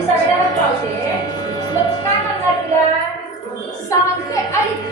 सगळ्यांना पावते मग काय म्हणणार तिला सांगते ऐक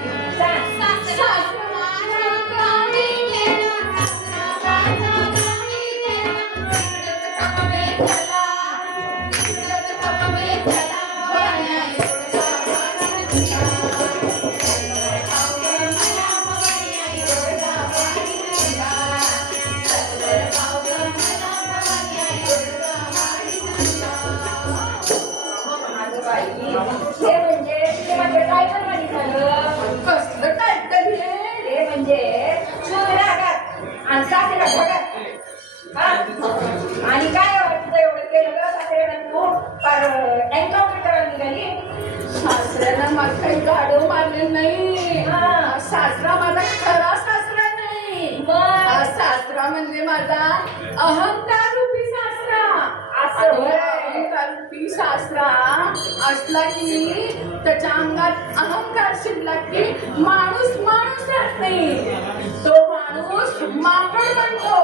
आणि काय वाटतं एवढं केलं सासऱ्याला तू एन्काउंटर करायला निघाली सासऱ्याला माझं काही गाडव मारले नाही सासरा माझा खरा सासरा नाही सासरा म्हणजे माझा अहंकार रूपी सासरा असं अहंकार रूपी सासरा असला की त्याच्या अंगात अहंकार शिरला की माणूस माणूस राहत नाही तो माणूस माकड बनतो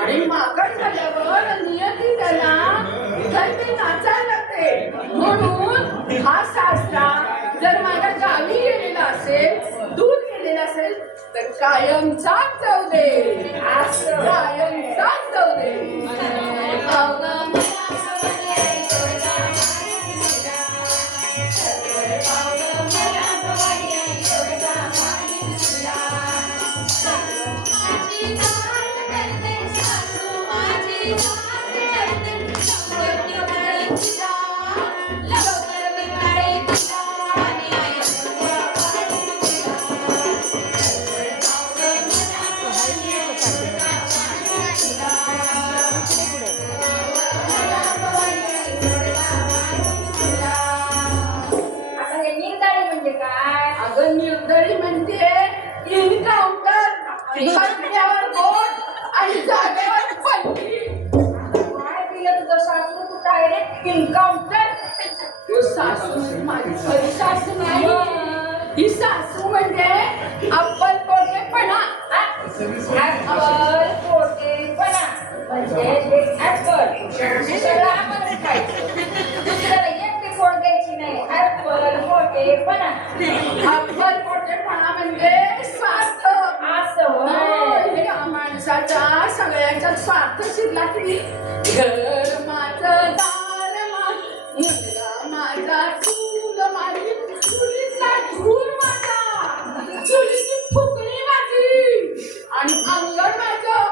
आणि माकड झाल्यावर नियती त्याला ते नाचायला लागते म्हणून हा सासरा जर माझ्या गावी गेलेला असेल दूर गेलेला असेल तर कायमचाच जाऊ दे कायमचाच जाऊ दे निर्दळी म्हणजे इनकाउंटर हत्यावर बोट आणि जागेवर पलटी काय दिलं तुझं सासू तू डायरेक्ट इन्काउंटर सासू माझी खरी सासू नाही ही सासू म्हणजे अप्पल पोटेपणा ऍपल पोटेपणा म्हणजे ऍपल सगळं आपण खायचं दुसऱ्याला एकटी फोड द्यायची नाही ऍपल पोटेपणा अप्पल पोटेपणा म्हणजे स्वार्थ असं माणसाच्या सगळ्यांच्या स्वार्थ शिरला की घर माझं दार मुलगा माझा चूल माझी चुलीतला धूर माझा चुलीची फुकणी माझी आणि अंगण माझं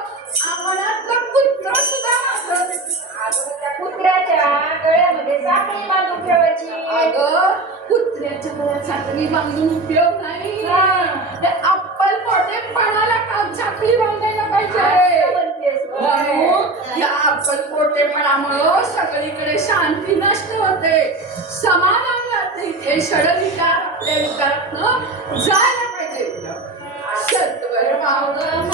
अंगणातलं कुत्र सुद्धा माझं त्या कुत्र्याच्या गळ्यामध्ये साखळी बांधून ठेवायची अगं कुत्र्याच्या गळ्यात साखळी बांधून उपयोग नाही ते अप्पल पोटेपणाला काम साखळी बांधायला पाहिजे म्हणून या अप्पल पोटेपणामुळं सगळीकडे शांती नष्ट होते समाधान राहते हे षडविचार आपल्या विचारातनं जायला पाहिजे सत्वर मावळं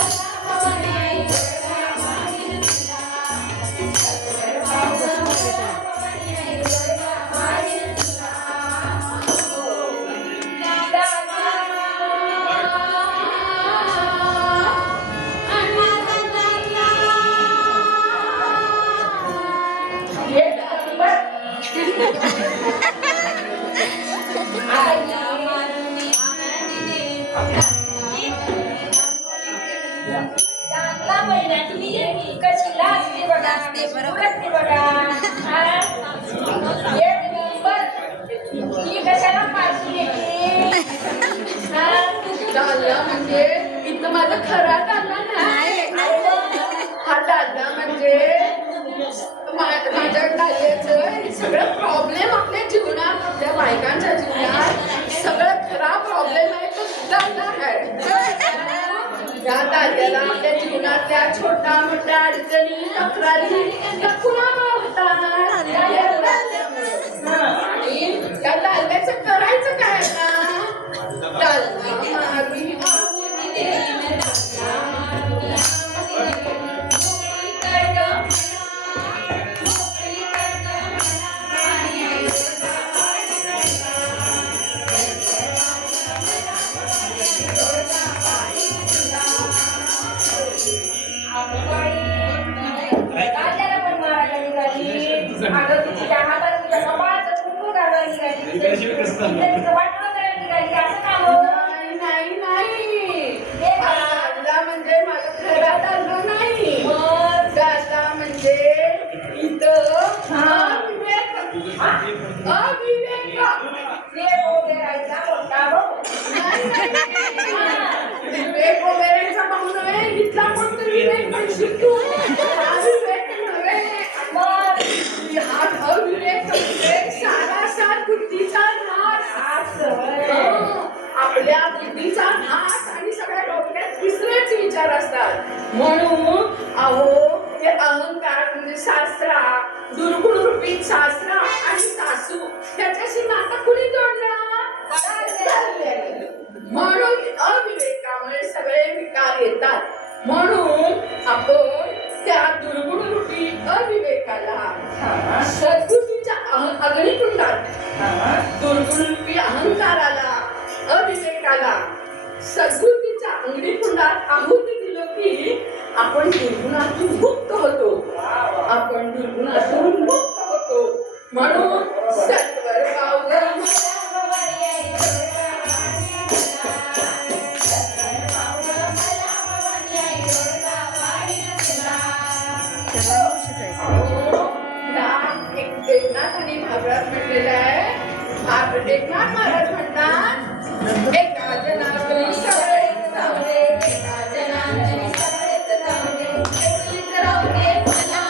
कशी लागते बघा उलटते बघा एक नंबर ही कशाला पाहिजे दादा म्हणजे इथं माझा खरा दादा नाही हा दादा म्हणजे माझ्या दाद्याचं सगळं प्रॉब्लेम आपल्या जीवनात आपल्या बायकांच्या जीवनात सगळं खरा प्रॉब्लेम आहे तो दादा आहे या दाद्याला आपल्या जीवनातल्या छोट्या मोठ्या अडचणी तक्रारी त्या कुणामुळे होतात आणि त्या दाद्याचं करायचं काय तिचं वाटलं करायला निघाली असं का हो? नाही नाही हे बघा. दादा म्हणजे मला घरात आलं नाही मग दादा म्हणजे इथं अविवेक ते वगैरे राहायचा मोठा भाऊ. विवेक वगैरेचा भाऊ नव्हे इथला कोणतरी विवेक म्हणशील तू हा विवेक नव्हे मग हा अविवेक विवेक सारासार बुद्धीचा नाश आपल्या बुद्धीचा नाश आणि सगळ्या डोक्यात तिसरेच विचार असतात म्हणून अहो ते अहंकार म्हणजे शास्त्रा दुर्गुण रूपी शास्त्रा आणि सासू त्याच्याशी नातं कुणी जोडलं म्हणून अविवेकामुळे सगळे विकार येतात म्हणून आपण त्या दुर्गुण रूपी अविवेकाला सद्बुद्धीच्या अग्निकुंडात दुर्गुण रूपी अहंकाराला अविवेकाला सद्बुद्धीच्या अग्निकुंडात आहुती दिलं की आपण दुर्गुणातून मुक्त होतो आपण दुर्गुणातून मुक्त होतो म्हणून सत्वर पावलं एकनाथ आणि भागवत म्हटलेलं आहे एकनाथ महाराज म्हणतात एका जनार्दनी सगळेच चांगले एका जनार्दनी सगळेच चांगले एकलीच राहू दे मला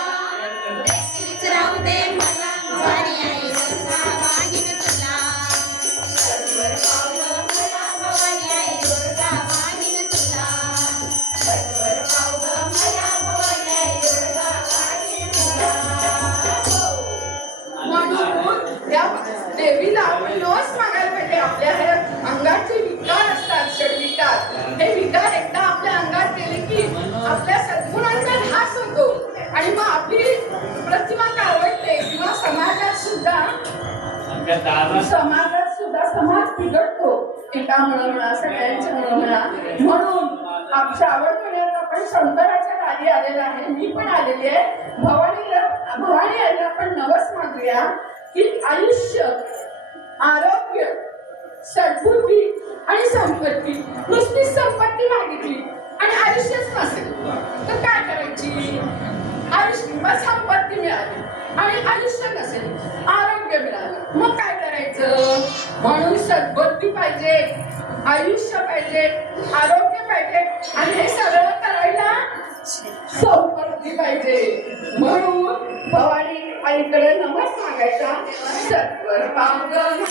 एकलीच राहू दे मला भवानी आई दुर्गा वाहिन तुला सत्वर पावलं मला भवानी आई दुर्गा वाहिन तुला सत्वर पावलं मला भवानी आई दुर्गा वाहिन तुला म्हणून त्या देवीला आपण नवस मागायला पाहिजे आपल्या हे अंगाचे विकार असतात षडविकार हे विकार एकदा आपल्या अंगात गेले की आपल्या सद्गुणांचा ऱ्हास होतो आणि मग आपली प्रतिमा कावडते किंवा समाजात सुद्धा समाज बिघडतो एकामुळं म्हणा सगळ्यांच्यामुळं म्हणा म्हणून श्रावण महिन्यात आपण शंकराच्या दारी आलेला आहे मी पण आलेली आहे भवानी आईला आपण नवस मागूया की आयुष्य आरोग्य सद्बुद्धी आणि संपत्ती नुसती संपत्ती मागितली आणि आयुष्यच नसेल तर काय करायची आयुष्य संपत्ती मिळाली आणि आयुष्य नसेल आरोग्य मिळालं मग काय करायचं म्हणून सद्बुद्धी पाहिजे आयुष्य पाहिजे आरोग्य पाहिजे आणि हे सगळं करायला संपत्ती पाहिजे म्हणून भवानी आईकडे नमस मागायचा सत्वर पावलं